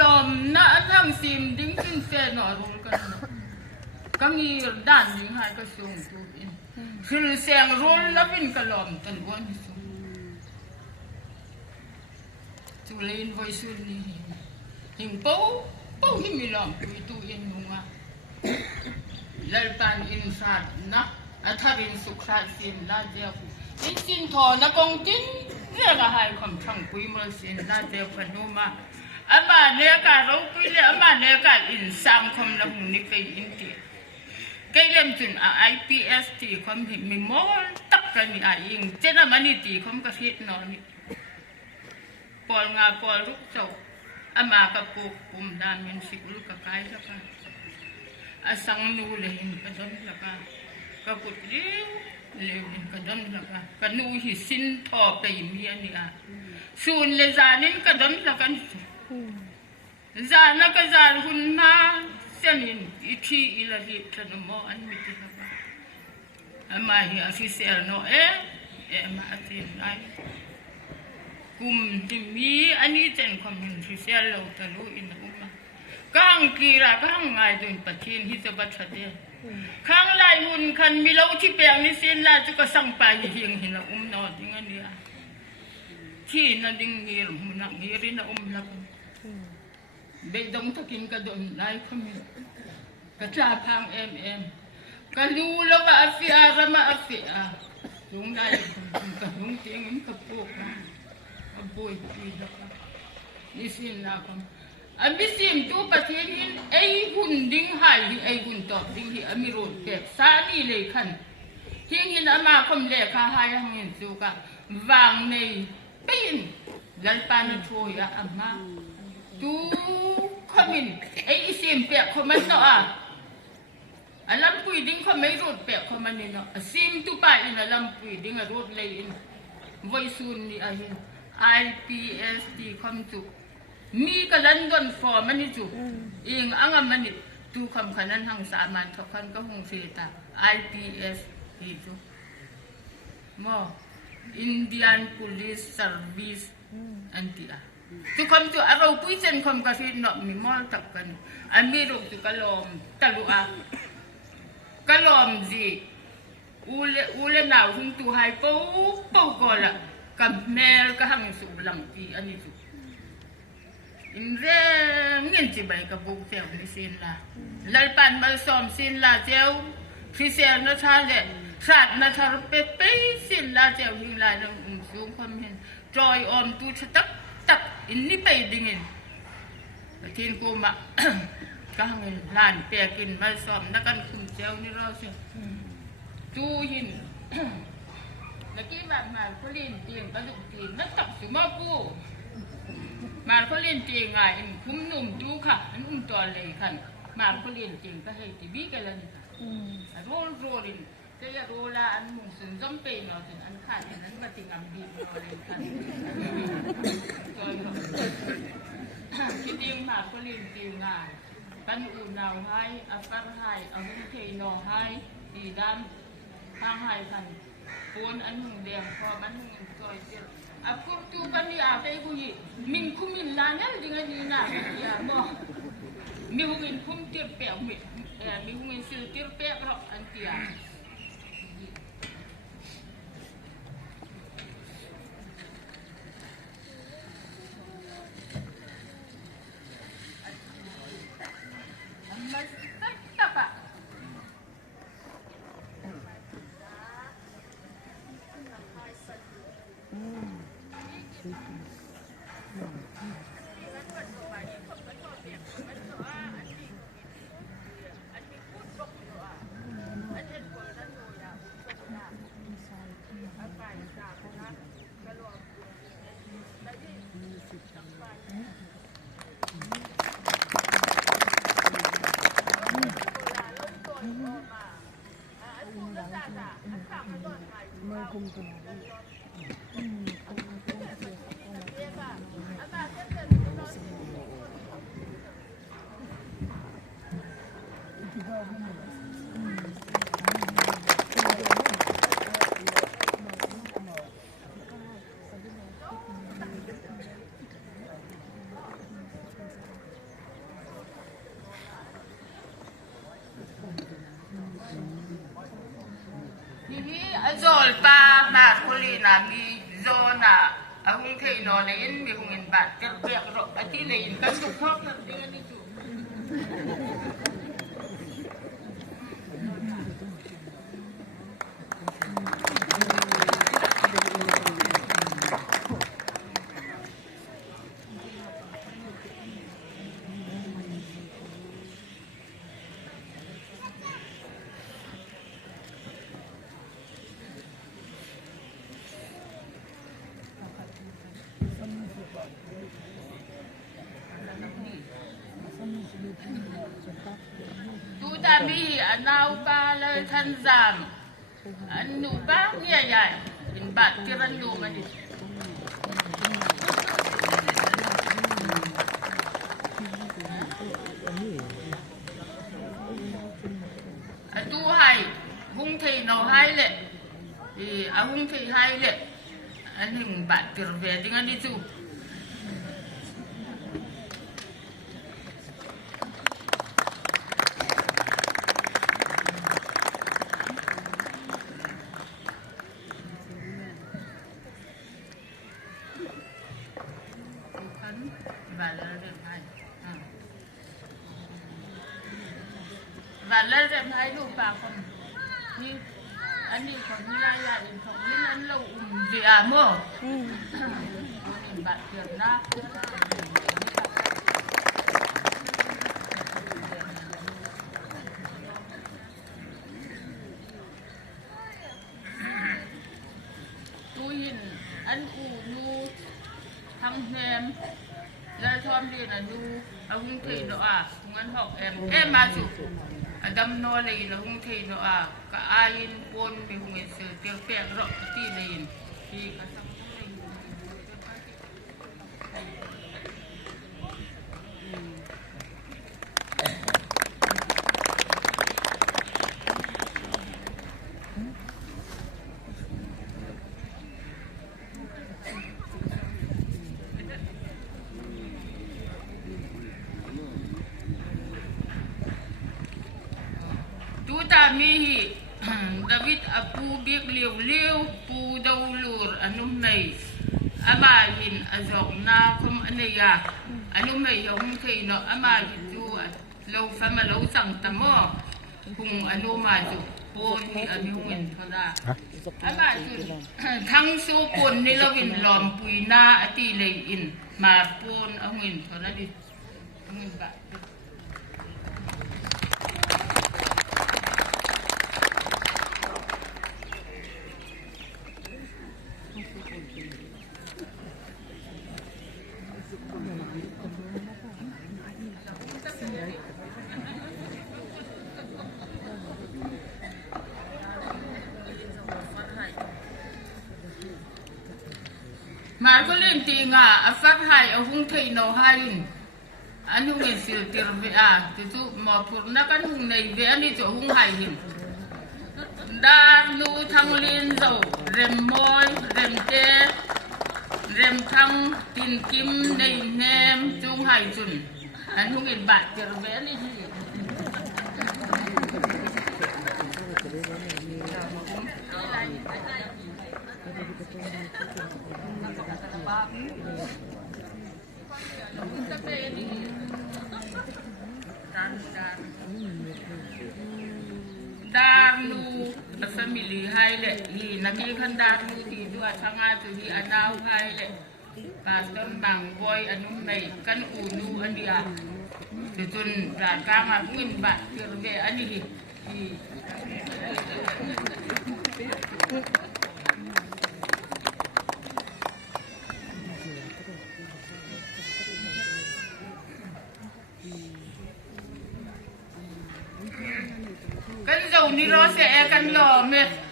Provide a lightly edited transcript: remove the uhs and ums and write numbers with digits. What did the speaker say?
ลมน่ะทั้งซิมดิ้งขึ้นเสียหน่อยรู้กันก็มีด้านยิงหายก็ส่งตัวอินคือเสียงร้อนแล้วเป็นกระลมตันวันส่งจุเลนไว้สุดนี้หิงเป้าหิมีลมตัวตัวอินนุ่งอ่ะแล้วตานอินสัตนะอัฐรินสุขสันต์สินลาเจ้าอินสินทอนักกงจินเรื่องอะไรคำช่างคุยมาสินลาเจ้าพนุมาอามาเนี่ยการเราคุยเลยอามาเนี่ยการอินสามคำละหุ่นนี่ไปอินเดียก็เริ่มจุนIPS ที่คำเห็นมีมอลตักกันนี่อิงเจ้ามันนี่ที่คำกระชิดนอนนี่ปอลงาปอลลุกโจอามากับปูปุ่มดานมันสิกุลกับกายสักกันอาสังนูเลยเห็นกระดมสักกันก็ปุดเลี้ยวเลี้ยวเห็นกระดมสักกันก็นูหิสินทอไปมีอันนี้ส่วนเลจานินกระดมสักกันจานนักจานหุ่นน้าเส้นอินอีทีอีละดิบถนมอันมิติสักกันอามาเฮียสิเซลโนมาสินไอกุมที่มีอันนี้เจนความเห็นที่เสียเราตะลุอินอุมาก้างกีราก้างไงโดนปะเทียนฮิตบัตรเดียข้างลายหุ่นคันมีเราที่แปลงนี่เส้นลาจุกสั่งไปเฮียงเห็นเรานอนอย่างนี้ที่นั่นดิ้งเงียบมันเงียรินลับเบดงตะกินกระดมไล่ขมิ้นกระจาพังกระลูแล้วก็อาฟิอาระมาอาฟิอาลุงได้กระลุงเตียงมันกระปุกนะบุยปีละนี่สินนะครับอันนี้สิมตัวประเทศนี้ไอ้หุ่นดิ้งหายไอ้หุ่นตอบดิ้งที่อเมริกาแบบซานี่เลยขันที่นี่นะมาคำเล็กข้าหายหังเงินสุกะวางในปีนลัลปานโชยอามาตัวขมินไอ้สิมเปียกขมันเนาะอันลำปุยดิ้งขไม่รถเปียกขมันนี่เนาะสิมตัวไปอินลำปุยดิ้งรถเลยอินไว้ซุนนี่ไอ้เห็นIPS ที่คำจุมีกระลันดอนฟอร์มันนี่จุอิงอังมันนี่ตูคำขนาดทางสามัญทุกคนก็คงเสียตา IPS ที่จุมอ Indian Police Service อันที่ทุกคำจุเราคุยเส้นคำกระสินเนาะมีมอลตักกันอันมีรูปจุกะลอมตะลุอากะลอมจีอูเลนาวทุ่งตูไฮเป้าก่อนละกับแม่ก็หังสุบลังตีอันนี้สุอินเรื่องเงินจีบไปกับบุกเซลมิสินละลัลปันมาสอมสินละเจ้าที่เซลนัชชาเลสัตว์นัชชาเป๊ะสินละเจ้าหิงลายลงสูงความเห็นจอยอมตูชัดตักอินนี่ไปดิ่งทีนกูมาก็หังลานเปียกินมาสอมนักการคุมเจ้านี่เราสิจูหินแล้วกี่แบบมาเขาเล่นเตียงกระดูกตีนนักตักสุมาปูมาเขาเล่นเตียงไงคุ้มหนุ่มดูค่ะนุ่มตัวเลยค่ะมาเขาเล่นเตียงก็ให้ตีบีกันเลยโรลินจะอย่าโรลาอันมุ่งสุนจำเป็นเนาะถึงอันขาดอย่างนั้นมาติงอันดีเนาะเลยค่ะที่เตียงมาเขาเล่นเตียงไงกันอูนาวให้อัฟการให้เอาเงินเทนอให้ดีดำทางให้ค่ะpun anu dia kau anu kau itu aku tu kan dia apa ibu ni mingkumin lanya dengan ni nak ya moh mingkumin kum tirpek mingkumin sil tirpek rok antia nami zona ahung thei no le in mi hung in bat tir pek ro ati le in kan du khok na dengan itu tu tami anau pa le than zam anu ba nia ya in bat tiran du mani tu hai hung thei no hai le hung thei hai le aning bat tir ve dengan itu và lên em thấy luôn bà còn như anh đi còn lai lại còn những anh lâu gì à mơ bạn tiền đó tôi nhìn anh cụ nu thằng em ra thom đi là nu ông thì nó không ăn học em mà chụp Adam no lagi na hung thei no ka ayin pon mi hung se tir pek ro ti lein ti kasam Tami David apu bik liu liu pu daulur anum nei amahin azok na kum aneya anum nei hong thei no amahin tu lo fama lo sang tamo hung anuma tu pon ni anungin thoda amahin thang su pon ni lawin lom puina ati lei in ma pon angin thoda di angin ba mà có lên tiền phát hai ở vùng thầy nào hai anh hùng người siêu tiền về thì chú mà phụ nó cái hùng này về anh đi chỗ hùng hai hình đa nu thăng lên dầu rem môi rem tê rem thăng tin kim đầy nem chung hai chun anh hùng người bạc tiền về anh đi Darnu family hai le hi naki khan darnu ti dua changa tu hi anau hai le pastor bang boy anum nei kan unu andia tu tun ra ka ma ngin ba kirbe ani hi kan dầu ni ro se kan lo met